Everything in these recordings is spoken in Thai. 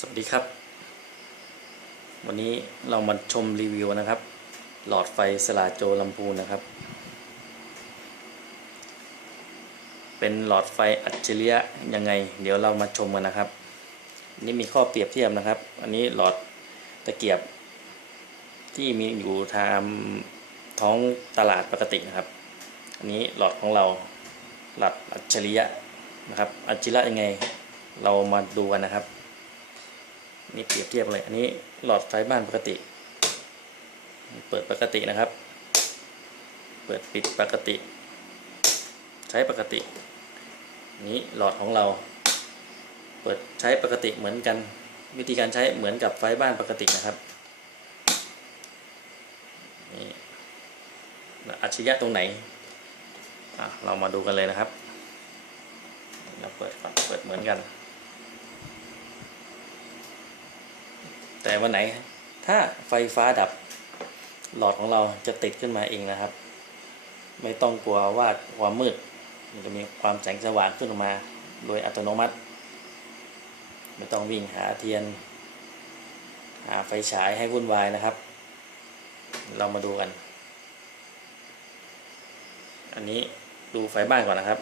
สวัสดีครับ วันนี้เรามาชมรีวิวนะครับ หลอดไฟสลาโจลำพูนนะครับ เป็นหลอดไฟอัจฉริยะยังไง เดี๋ยวเรามาชมกันนะครับ นี่มีข้อเปรียบเทียบนะครับ อันนี้หลอดตะเกียบ ที่มีอยู่ตามท้องตลาดปกตินะครับ อันนี้หลอดของเราหลอดอัจฉริยะนะครับ อัจฉริยะยังไง เรามาดูกันนะครับ นี่เปรียบเทียบเลย อันนี้หลอดไฟบ้านปกติ เปิดปกตินะครับ เปิดปิดปกติ ใช้ปกติ นี้หลอดของเรา เปิดใช้ปกติเหมือนกัน วิธีการใช้เหมือนกับไฟบ้านปกตินะครับนี่อัจฉริยะตรงไหนอะเรามาดูกันเลยนะครับ เราเปิดก่อนเปิดเหมือนกัน แต่วันไหน ถ้าไฟฟ้าดับหลอดของเราจะติดขึ้นมาเองนะครับ ไม่ต้องกลัวว่าความมืด มันจะมีความแสงสว่างขึ้นมา โดยอัตโนมัติ ไม่ต้องวิ่งหาเทียน หาไฟฉายให้วุ่นวายนะครับ เรามาดูกัน อันนี้ดูไฟบ้านก่อนนะครับ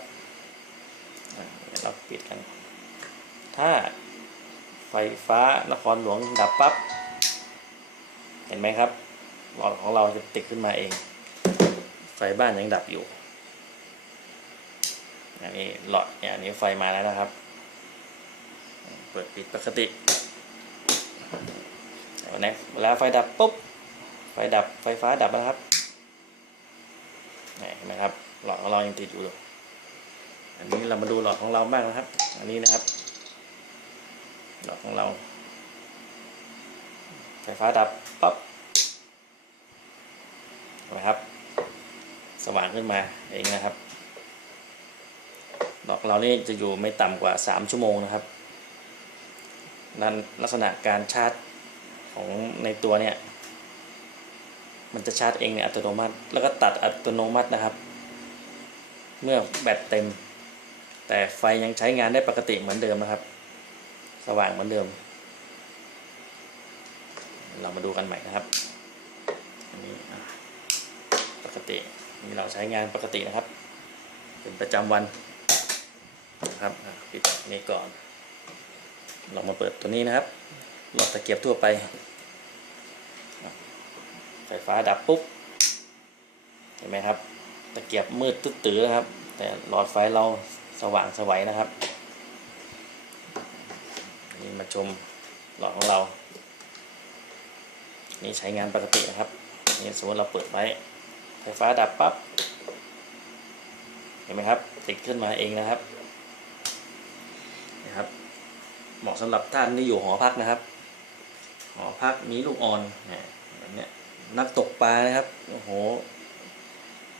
เราปิดกัน ถ้า ไฟฟ้านครหลวงดับปับ๊บเห็นไหมครับหลอดของเราจะติดขึ้นมาเอง ไฟบ้านยังดับอยู่อันนี้หลอดเนี่ยอันนี้ไฟมาแล้วนะครับ เปิดปิดปกติแต่วันนี้เวลาไฟดับปุ๊บไฟดับไฟฟ้าดับนะครับเห็นไหมครับหลอดของเรายังติดอยู่อันนี้เรามาดูหลอดของเราบ้างนะครับ อันนี้นะครับ หลอดของเรา ไฟฟ้าดับปั๊บนไหมครับ สว่างขึ้นมาเองนะครับหลอดองเรานี่จะอยู่ไม่ต่ำกว่า 3 ชั่วโมงนะครับนั่นลักษณะการชาร์จของในตัวเนี่ย มันจะชาร์จเองในอัตโนมัติ แล้วก็ตัดอัตโนมัตินะครับ เมื่อแบตเต็ม แต่ไฟยังใช้งานได้ปกติเหมือนเดิมนะครับ สว่างเหมือนเดิม เรามาดูกันใหม่นะครับ อันนี้ปกตินี่เราใช้งานปกตินะครับ เป็นประจำวันนะครับปิดนี้ก่อน เรามาเปิดตัวนี้นะครับหลอดตะเกียบทั่วไปไฟฟ้าดับปุ๊บเห็นไหมครับ ตะเกียบมืดตึ๊ดตื้อนะครับ แต่หลอดไฟเราสว่างสวัยนะครับ นี่มาชมหลอดของเรา นี่ใช้งานปกตินะครับ นี่สมมติเราเปิดไว้ ไฟฟ้าดับปับ๊บ เห็นไหมครับ ติดขึ้นมาเองนะครับ นะครับ เหมาะสำหรับท่านที่อยู่หอพักนะครับ หอพักมีลูกอ่อนเนี่ยแบบเนี้ยนักตกปลานะครับ โอ้โห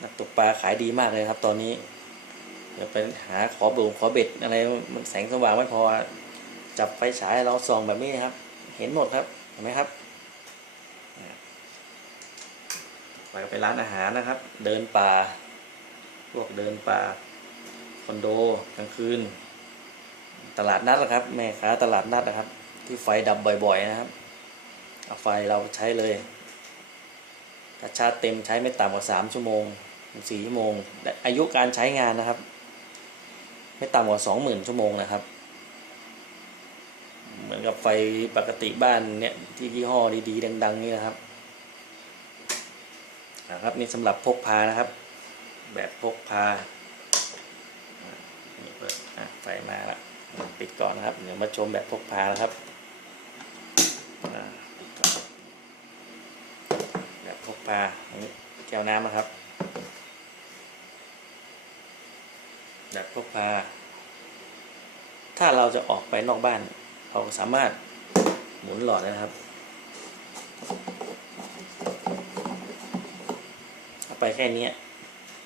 นักตกปลาขายดีมากเลยครับ ตอนนี้ เดี๋ยวไปหาขอเบุขอเบ็ดอะไร มันแสงสว่างไม่พอ จับไฟฉายเราส่องแบบนี้ครับ เห็นหมดครับเห็นไหมครับไปไปร้านอาหารนะครับ เดินป่า พวกเดินป่าคอนโดกลางคืน ตลาดนัดนะครับ แม่ค้าตลาดนัดนะครับ ที่ไฟดับบ่อยๆนะครับเอาไฟเราใช้เลยถ้าชาร์จเต็มใช้ไม่ต่ำกว่าสามชั่วโมงสี่ชั่วโมงอายุการใช้งานนะครับ ไม่ต่ำกว่าสองหมื่นชั่วโมงนะครับ กับไฟปกติบ้านเนี่ยที่ยี่ห้อดีๆ ดัง ๆ นี่นะครับนะครับนี่สำหรับพกพานะครับ แบบพกพานี่เปิดอะไฟมาแล้วปิดก่อนนะครับเดี๋ยวมาชมแบบพกพานะครับแบบพกพาอันนี้แก้วน้ำนะครับ แบบพกพา ถ้าเราจะออกไปนอกบ้าน เราสามารถหมุนหลอดนะครับเอาไปแค่นี้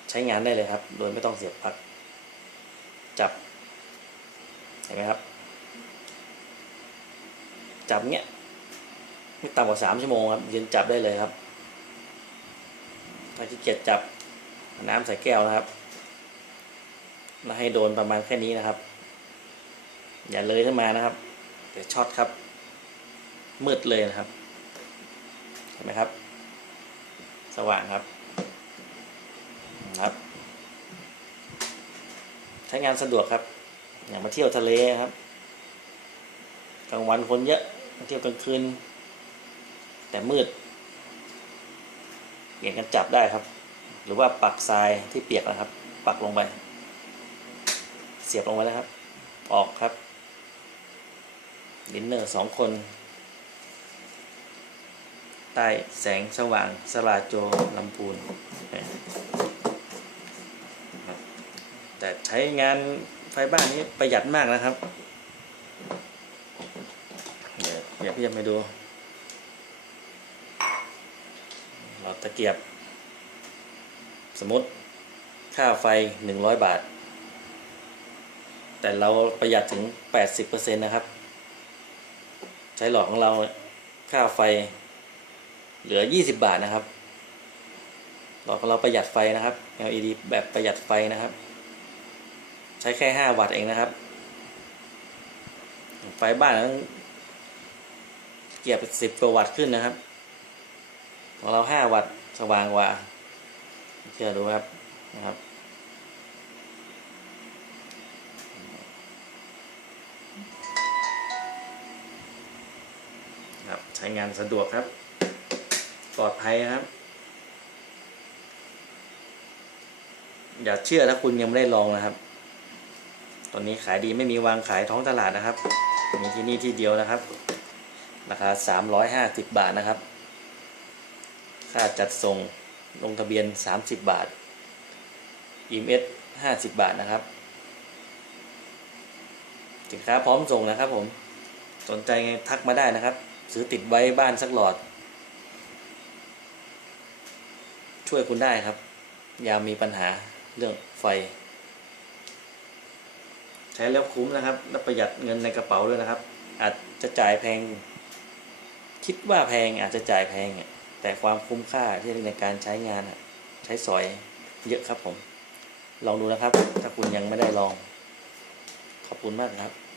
ใช้งานได้เลยครับ โดยไม่ต้องเสียบปลั๊กจับ เห็นไหมครับ จับเนี้ยไม่ต่ำกว่าสามชั่วโมงครับยืนจับได้เลยครับถ้าขี้เกียจจับน้ำใส่แก้วนะครับแล้วให้โดนประมาณแค่นี้นะครับ อย่าเลยขึ้นมานะครับ เดี๋ยวช็อตครับ มืดเลยนะครับ เห็นไหมครับ สว่างครับครับ ใช้งานสะดวกครับ อย่างมาเที่ยวทะเลครับกลางวันคนเยอะมาเที่ยวกลางคืน แต่มืดเปลี่ยนกันจับได้ครับ หรือว่าปักทรายที่เปียกนะครับ ปักลงไป เสียบลงไปแล้วครับ ออกครับ ดินเนอร์สองคน ใต้แสงสว่างสลาโจลำพูน แต่ใช้งานไฟบ้านนี้ประหยัดมากนะครับ เดี๋ยวเดี๋ยวพี่จะไปดูหลอดตะเกียบ สมมติค่าไฟ 100 บาท แต่เราประหยัดถึง 80%นะครับ ช้หลอดของเราค่าไฟเหลือ 20 บาทนะครับ หลอดของเราประหยัดไฟนะครับ LED แบบประหยัดไฟนะครับ ใช้แค่ 5 วัตต์เองนะครับ ไฟบ้านเกียบสิบกว่าวัตต์ขึ้นนะครับ ของเรา 5 วัตต์สว่างกว่าเชื่อดูครับนะครับ ช้งานสะดวกครับ ปลอดภัยครับ อย่าเชื่อถ้าคุณยังไม่ได้ลองนะครับ ตอนนี้ขายดีไม่มีวางขายท้องตลาดนะครับ มีที่นี่ที่เดียวนะครับ ราคา 350 บาทนะครับ ค่าจัดส่งลงทะเบียน 30 บาท EMS 50 บาทนะครับ สินค้าพร้อมส่งนะครับผม สนใจไงทักมาได้นะครับ ซื้อติดไว้บ้านสักหลอด ช่วยคุณได้ครับ ยามมีปัญหาเรื่องไฟ ใช้แล้วคุ้มนะครับ และประหยัดเงินในกระเป๋าด้วยนะครับ อาจจะจ่ายแพง คิดว่าแพงอาจจะจ่ายแพงอะแต่ความคุ้มค่าที่ในการใช้งานอะใช้สอยเยอะครับผม ลองดูนะครับ ถ้าคุณยังไม่ได้ลอง ขอบคุณมากครับ